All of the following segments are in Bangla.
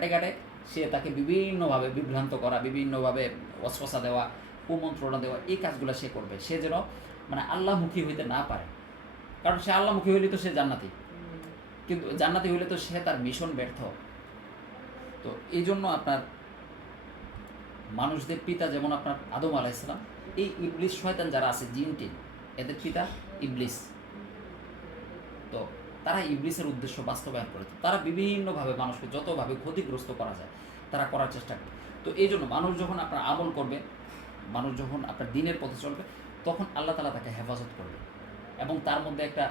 ঘাটে ঘাটে সে তাকে বিভিন্নভাবে বিভ্রান্ত করা, বিভিন্নভাবে অস্পসা দেওয়া, কুমন্ত্রণা দেওয়া, এই কাজগুলো সে করবে। সে যেন মানে আল্লাহমুখী হইতে না পারে। কারণ সে আল্লাহমুখী হইলে তো সে জান্নাতি। কিন্তু জান্নাতি হইলে তো সে তার মিশন ব্যর্থ। তো এই জন্য আপনার মানুষদের পিতা যেমন আপনার আদম আলাহ আলাইসালাম এই ইবলিস শয়তান যারা আছে জিন টিন এদের পিতা ইবলিস। তো তারা ইবলিসের উদ্দেশ্য বাস্তবায়ন করেছে তারা বিভিন্নভাবে মানুষকে যতভাবে ক্ষতিগ্রস্ত করা যায়, তারা করার চেষ্টা করে। তো এই জন্য মানুষ যখন আপনার আমল করবে, মানুষ যখন আপনার দিনের পথে চলবে, তখন আল্লাহ তালা তাকে হেফাজত করবে এবং তার মধ্যে একটা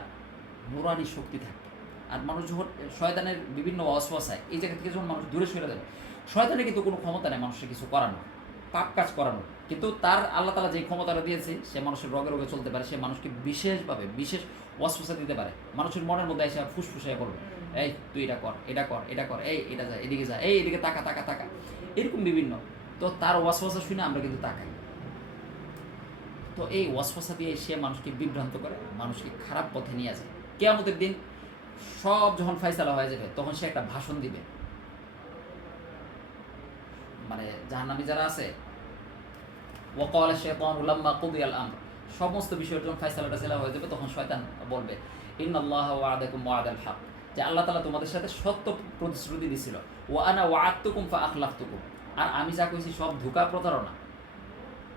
নুরানি শক্তি থাকবে। আর মানুষ যখন, শয়তানের বিভিন্ন অসবাসায় এই জায়গা থেকে যখন মানুষ দূরে সরে যাবে, শয়তানের কিন্তু কোনো ক্ষমতা নেই মানুষের কিছু করার করানো পাপ কাজ করানো। কিন্তু তার আল্লাহ তালা যে ক্ষমতাটা দিয়েছে সে মানুষের রোগে রোগে চলতে পারে সে মানুষকে বিশেষভাবে বিশেষ ওয়াসফসা দিতে পারে। মানুষের মনের মধ্যে এসে ফুসফুসে বলবে এই তুই এটা কর এটা কর এটা কর এই এটা যা এদিকে যা এই এদিকে তাকা তাকা তাকা। এরকম বিভিন্ন। তো তার ওয়াসফসা শুনে আমরা কিন্তু তাকাই। তো এই ওয়াসফসা দিয়ে সে মানুষকে বিভ্রান্ত করে মানুষকে খারাপ পথে নিয়ে যায়। কেয়ামতের দিন সব যখন ফাইসালা হয়ে যাবে তখন সে একটা ভাষণ দিবে। মানে জাহান্নামী যারা আছে, ওয়াকাল শেতান উলাম্মা কুদিয়াল আম সমস্ত বিষয়ের যখন ফাইসালাটা সেলা হয়ে যাবে তখন শয়তান বলবে ইন আল্লাহ ওয়াদাকুম ওয়াদাল হক যে আল্লাহ তালা তোমাদের সাথে সত্য প্রতিশ্রুতি দিছিল, ওয়া আনা ওয়াক্তুকুম ফা আখলাফতুকুম আর আমি যা কইছি সব ধোকা প্রতারণা।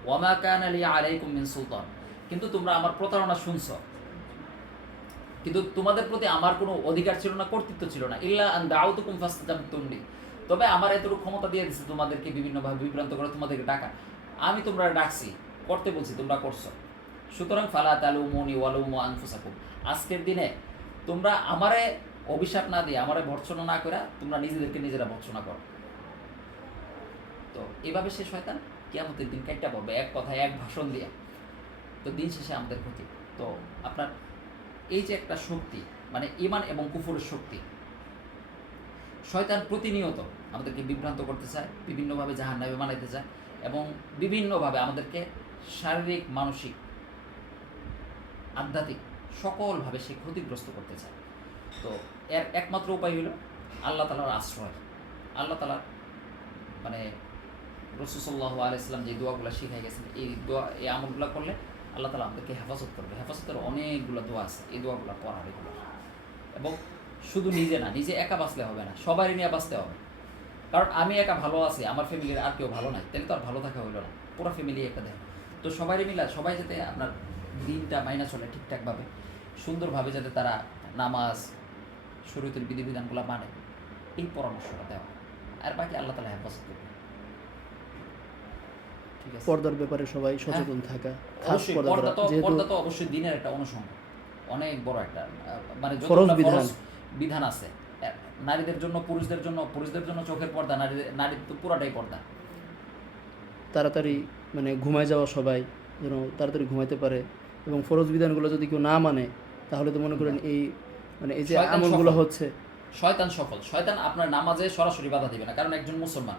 ওয়ামা কান আলী আলাইকুম মিন সুলতান কিন্তু তোমরা আমার প্রতারণা শুনছো। কিন্তু তোমাদের প্রতি আমার কোনো অধিকার ছিল না, কর্তৃত্ব ছিল না। ইল্লা আন দাউতুকুম ফাস্তাজাবতুমলি তবে আমার এতটুকু ক্ষমতা দিয়ে দিচ্ছে তোমাদেরকে বিভিন্নভাবে বিভ্রান্ত করে, তোমাদেরকে ডাকা। আমি তোমরা ডাকছি, করতে বলছি, তোমরা করছ। সুতরাং ফালা তালুমুনি ওয়ালুমু আনফুসাকুম। আজকের দিনে তোমরা আমারে অভিশাপ না দিয়ে, আমারে ভর্ৎসনা না করে তোমরা নিজেদেরকে নিজেরা ভর্ৎসনা করো। তো এভাবে সে শয়তান কিয়ামতের দিন কাইটা পড়বে, এক কথায় এক ভাষণ দিয়া। তো দিন শেষে আমাদের ক্ষতি। তো আপনার এই যে একটা শক্তি মানে ইমান এবং কুফুরের শক্তি, শয়তান প্রতিনিয়ত আমাদেরকে বিভ্রান্ত করতে চায়, বিভিন্নভাবে জাহান নামে বানাইতে চায় এবং বিভিন্নভাবে আমাদেরকে শারীরিক, মানসিক, আধ্যাত্মিক সকলভাবে সে ক্ষতিগ্রস্ত করতে চায়। তো এর একমাত্র উপায় হলো আল্লাহ তালার আশ্রয়। আল্লাহ তালার মানে রসুসল্লাহ আলাইসলাম যে দোয়াগুলো শিখাই গেছেন, এই দোয়া, এই আমলগুলো করলে আল্লাহ তালা আমাদেরকে হেফাজত করবে। হেফাজতের অনেকগুলো দোয়া আছে, এই দোয়াগুলো পড়ার এগুলো এবং শুধু নিজে না, নিজে একা বাঁচলে হবে না, সবারই নিয়ে বাঁচতে হবে। কারণ আমি একা ভালো আছি আমার ফ্যামিলির আর কেউ ভালো নাই তাহলে তো আর ভালো থাকা হইল না পুরো ফ্যামিলি একটা দেয় তো সবারই মিলা সবাই যাতে আপনার দিনটা মাইনা চলে ঠিকঠাকভাবে সুন্দরভাবে যাতে তারা নামাজ শরীয়তের বিধিবিধানগুলো মানে এই পরামর্শটা দেওয়া আর বাকি আল্লাহ তালা হেফাজত করবে পর্দার ব্যাপারে সবাই সচেতন থাকা হ্যাঁ। পর্দা তো অবশ্যই দিনের একটা অনুষঙ্গ অনেক বড় একটা মানে বিধান। আছে নারীদের জন্য পুরুষদের জন্য পুরুষদের জন্য চোখের পর্দা নারীদের নারীর তো পুরাটাই পর্দা। তাড়াতাড়ি মানে ঘুমায় যাওয়া সবাই যেন তাড়াতাড়ি ঘুমাইতে পারে। এবং ফরজ বিধানগুলো যদি কেউ না মানে তাহলে তো মনে করেন এই মানে এই যে আমলগুলো হচ্ছে। শয়তান সফল। শয়তান আপনার নামাজে সরাসরি বাধা দিবে না কারণ একজন মুসলমান।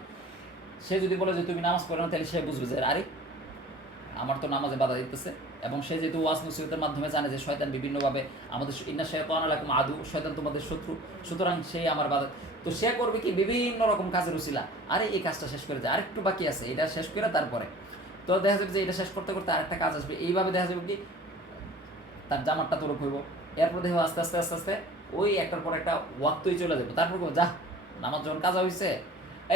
সে যদি বলে যে তুমি নামাজ পড়ো না তাহলে সে বুঝবে যে আরে আমার তো নামাজে বাধা দিতেছে। এবং সে যেহেতু ওয়াজ নসিহতের মাধ্যমে জানে যে শয়তান বিভিন্নভাবে আমাদের ইন্না শয়তান আলাকুম আদু শয়তান তোমাদের শত্রু, সুতরাং সে আমার বাধা তো সে করবে কি? বিভিন্ন রকম কাজের উচিলা আরে, এই কাজটা শেষ করে যায় আরেকটু বাকি আছে, এটা শেষ করে তারপরে। তো দেখা যাবে যে এটা শেষ করতে করতে আরেকটা কাজ আসবে। এইভাবে দেখা যাবে কি? তার জামারটা তোর হইব। এরপর দেখো আস্তে আস্তে আস্তে আস্তে, ওই একটার পর একটা ওয়াক্তই চলে যাবে। তারপর যা নামাজ যখন কাজ হয়েছে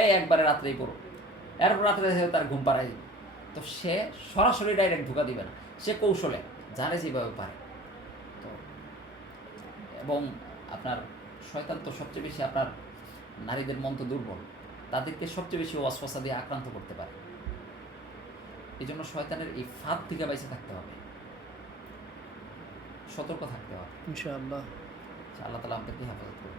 এই একবারে রাত্রেই করো এরপর রাত্রে দেখে তার ঘুম পাড়াই দিবে। তো সে সরাসরি ডাইরেক্ট ঢুকা দিবে না। সে কৌশলে জানে যেভাবে পারে। তো এবং আপনার শয়তান তো সবচেয়ে বেশি আপনার নারীদের মন তো দুর্বল। তাদেরকে সবচেয়ে বেশি ওয়াসফসা দিয়ে আক্রান্ত করতে পারে। এই জন্য শয়তানের এই ফাঁদ থেকে বাইসে থাকতে হবে। সতর্ক থাকতে হবে। ইনশাআল্লাহ। আল্লাহ তালা আমাদেরকে হেফাজত করবে